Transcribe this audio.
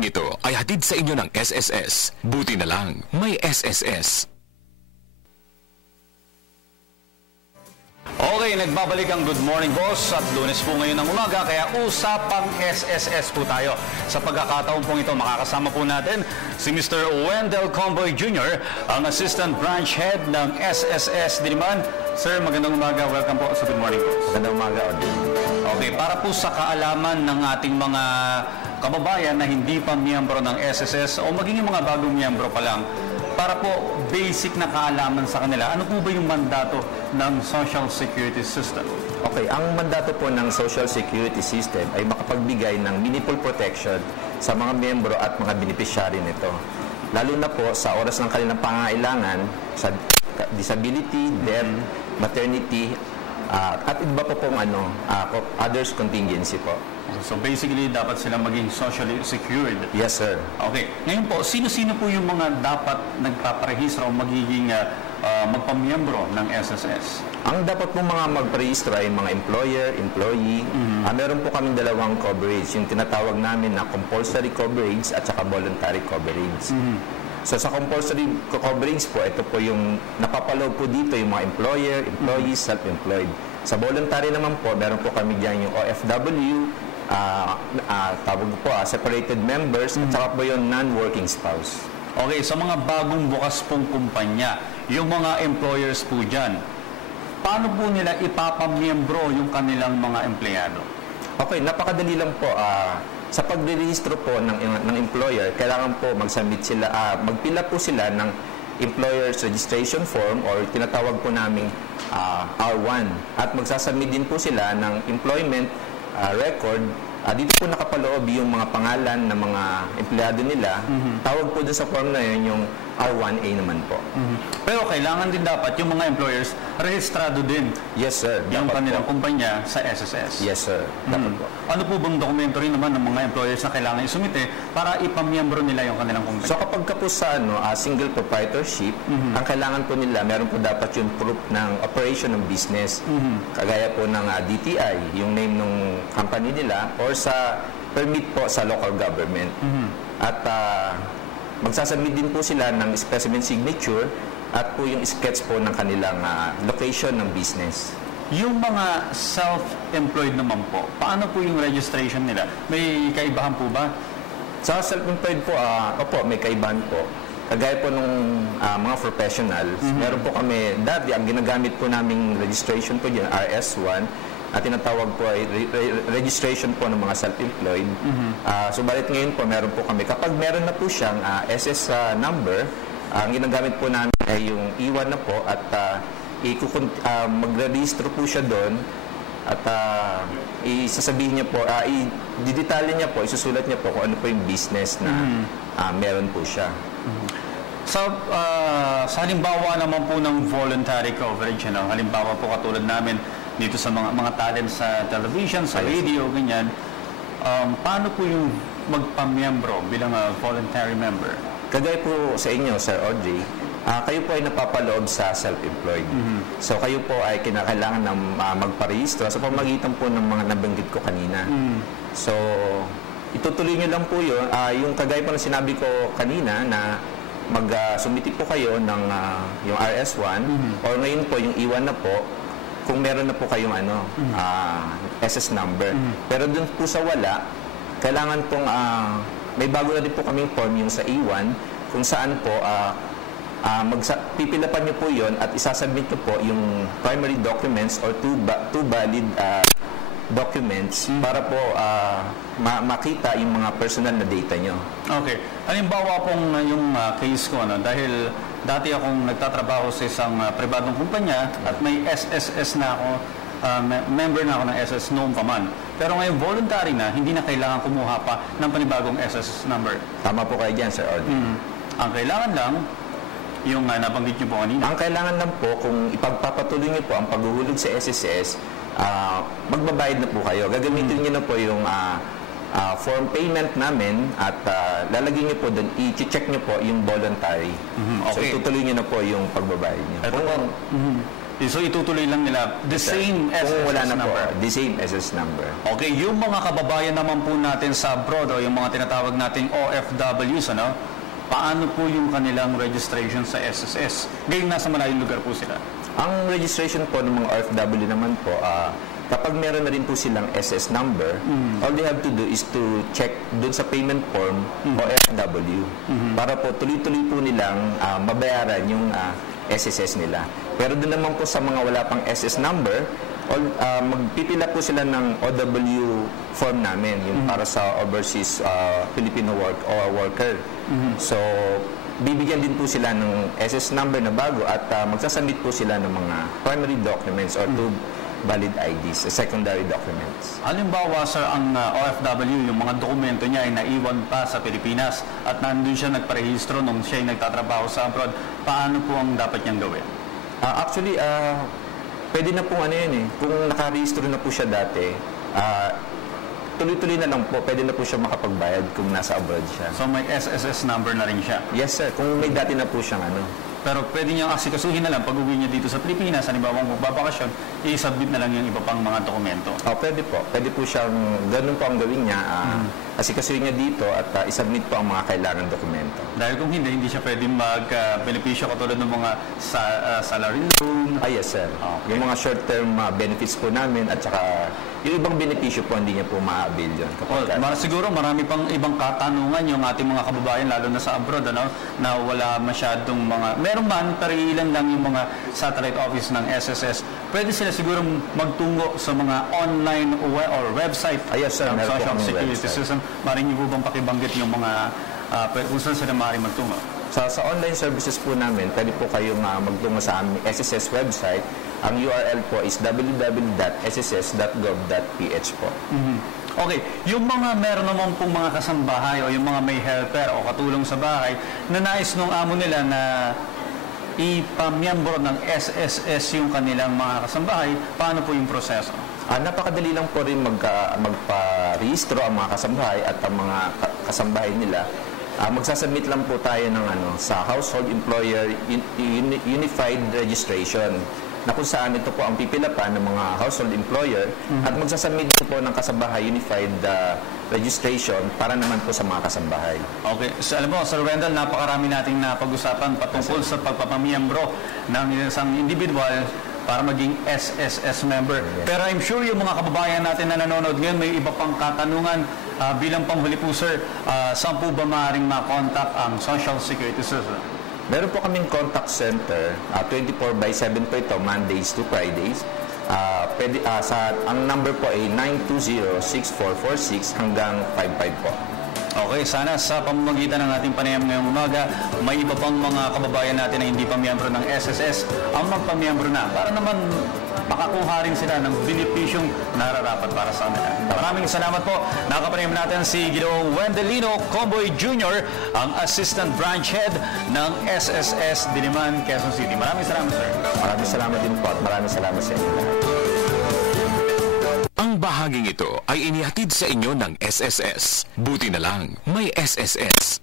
Ito ay hatid sa inyo ng SSS. Buti na lang, may SSS. Okay, nagbabalik ang Good Morning Boss at Lunes po ngayon ng umaga, kaya usapang SSS po tayo. Sa pagkakataon pong ito, makakasama po natin si Mr. Wendell Comboy Jr., ang Assistant Branch Head ng SSS Diliman. Sir, magandang umaga. Welcome po sa Good Morning Boss. Magandang umaga, Audrey. Okay, para po sa kaalaman ng ating mga kababayan na hindi pa miyembro ng SSS o maging yung mga bagong miyembro pa lang, para po basic na kaalaman sa kanila, ano po ba yung mandato ng Social Security System? Okay, ang mandato po ng Social Security System ay makapagbigay ng meaningful protection sa mga miyembro at mga beneficiary nito. Lalo na po sa oras ng kanilang pangangailangan sa disability, death, maternity, at iba pa pong others contingency po. So basically, dapat sila maging socially secured. Yes, sir. Okay. Ngayon po, sino-sino po yung mga dapat nagpaparehistro o magiging magpamiyembro ng SSS? Ang dapat pong mga magparehistro ay mga employer, employee. Meron po kaming dalawang coverage, yung tinatawag namin na compulsory coverage at saka voluntary coverage. So sa compulsory coverage po, ito po yung napapaloob po dito yung mga employer, employees, self-employed. Sa voluntary naman po, meron po kami dyan yung OFW, tawag po separated members, at saka po yung non-working spouse. Okay, sa mga bagong bukas pong kumpanya, yung mga employers po dyan, paano po nila ipapamiyembro yung kanilang mga empleyado? Okay, napakadali lang po. Sa pagre-rehistro po ng employer, kailangan po mag-submit sila, magpila po sila ng employer's registration form or tinatawag po naming R1. At magsasubmit din po sila ng employment record. Dito po nakapaloob yung mga pangalan ng mga empleyado nila. Tawag po dun sa form na yun yung R1A naman po. Pero kailangan din dapat yung mga employers rehistrado din. Yes, sir. Yung Dapat kanilang po kumpanya sa SSS. Yes, sir. Dapat po. Ano po bang dokumento rin naman ng mga employers na kailangan isumite para ipamiyembro nila yung kanilang kumpanya? So kapag ka po sa single proprietorship, ang kailangan po nila, meron po dapat yung proof ng operation ng business. Kagaya po ng DTI, yung name ng company nila, or sa permit po sa local government. At magsasubmit din po sila ng specimen signature at po yung sketch po ng kanilang location ng business. Yung mga self-employed naman po, paano po yung registration nila? May kaibahan po ba? Sa self-employed po, opo, may kaibahan po. Kagaya po nung mga professionals, meron po kami, dati ang ginagamit po naming registration po dyan, RS1, at tinatawag po ay registration po ng mga self-employed. Subalit ngayon po, meron po kami. Kapag meron na po siyang SS number, ang ginagamit po namin ay yung E1 na po at magre-registro po siya doon at isasabihin niya po, i-detalye niya po, isusulat niya po kung ano po yung business na meron po siya. Sa halimbawa naman po ng voluntary coverage, halimbawa po katulad namin dito sa mga talent sa television, sa radio, ganyan, paano po yung magpamiyembro bilang voluntary member? Kagaya po sa inyo, Sir Audrey, kayo po ay napapaloob sa self-employed. So kayo po ay kinakailangan na magparehistro sa pamagitan po ng mga nabanggit ko kanina. So itutuloy nyo lang po yun. Yung kagaya po na sinabi ko kanina na mag-sumiti po kayo ng yung RS1 or ngayon po yung E1 na po kung meron na po kayong SS number. Pero dun po sa wala, kailangan pong may bago na din po kaming form yung sa E1 kung saan po pipilapan nyo po yon at isasubmit nyo po yung primary documents or two valid documents para po makita yung mga personal na data nyo. Okay. Halimbawa pong yung case ko, dahil dati akong nagtatrabaho sa isang pribadong kumpanya at may SSS na ako, member na ako ng SS noon pa man. Pero ngayon voluntary na, hindi na kailangan kumuha pa ng panibagong SS number. Tama po kayo dyan, Sir Audrey. Ang kailangan lang, yung nabanggit nyo po kanina. Ang kailangan lang po, kung ipagpapatuloy nyo po ang paghuhulog sa SSS, magbabayad na po kayo. Gagamitin nyo na po yung form payment namin at lalagyan nyo po doon, i-check nyo po yung voluntary. Okay. So itutuloy nyo na po yung pagbabayad nyo. So itutuloy lang nila the same Kung wala SSS na po, number. the same SS number. Okay, yung mga kababayan naman po natin sa abroad o yung mga tinatawag nating OFWs, ano? Paano po yung kanilang registration sa SSS? Ngayong nasa malayong lugar po sila. Ang registration po ng mga OFW naman po, kapag meron na rin po silang SS number, all they have to do is to check doon sa payment form OFW para po tuloy-tuloy po nilang mabayaran yung SSS nila. Pero doon naman po sa mga wala pang SS number, magpipila po sila ng OW form namin, yung para sa overseas Filipino worker. So, bibigyan din po sila ng SS number na bago at magsasubmit po sila ng mga primary documents or two valid IDs, secondary documents. Halimbawa, sir, ang OFW, yung mga dokumento niya ay naiwan pa sa Pilipinas at nandun siya nagparehistro nung siya ay nagtatrabaho sa abroad. Paano po ang dapat niyang gawin? Actually, pwede na po kung nakarehistro na po siya dati, tuloy-tuloy na lang po, pwede na po siya makapagbayad kung nasa abroad siya. So may SSS number na rin siya? Yes, sir. Kung may dati na po siyang Pero pwede niyang asikasuhin na lang pag uwi niya dito sa Pilipinas, halimbawa magbabakasyon, i-submit na lang yung iba pang mga dokumento. Pwede po. Pwede po siyang, ganun po ang gawin niya. Asikasuhin niya dito at isubmit po ang mga kailangan dokumento. Dahil kung hindi siya pwede mag-benepisyo katulad ng mga salary loan. Yes, sir. Yung mga short-term benefits po namin at saka yung ibang benepisyo po, hindi niya po ma-avail yun. Siguro marami pang ibang katanungan yung ating mga kababayan, lalo na sa abroad, na wala masyadong mga... Meron man, pero ilan lang yung mga satellite office ng SSS. Pwede sila siguro magtungo sa mga online or website yes, sir. ng Meron Social po Security website. System. Maring niyo po bang pakibanggit yung mga kung saan sila maaaring magtungo? Sa online services po namin, pwede po kayong magtungo sa aming SSS website. Ang URL po is www.sss.gov.ph po. Okay, yung mga meron naman pong mga kasambahay o yung mga may helper o katulong sa bahay na nais nung amo nila na ipamiyembro ng SSS yung kanilang mga kasambahay, paano po yung proseso? Napakadali lang po rin magpa-rehistro ang mga kasambahay at ang mga kasambahay nila. Magsasubmit lang po tayo ng sa Household Employer Unified Registration, na kung saan ito po ang pipilapan ng mga household employer at magsasubmit po ng kasambahay unified registration para naman po sa mga kasambahay. Okay. So, alam mo, Sir Wendell, napakarami nating napag-usapan patungkol sa pagpapamiyembro ng isang individual para maging SSS member. Pero I'm sure yung mga kababayan natin na nanonood ngayon, may iba pang katanungan. Bilang panghuli po, sir, saan po ba maaaring ma-contact ang Social Security System? Meron po kaming contact center, 24/7 po ito, Mondays to Fridays. Ang number po ay 920-6446 hanggang 55 po. Okay, sana sa pamamagitan ng ating panayam ngayong umaga, may iba pang mga kababayan natin na hindi pa miyembro ng SSS ang magpamiyembro na para naman makakuha rin sila ng benepisyong nararapat para sa kanila. Maraming salamat po. Nakapanayam natin si Ginoong Wendelino Comboy Jr., ang Assistant Branch Head ng SSS Diliman, Quezon City. Maraming salamat, sir. Maraming salamat din po at maraming salamat sa inyo lahat. Ang bahaging ito ay inihatid sa inyo ng SSS. Buti na lang, may SSS.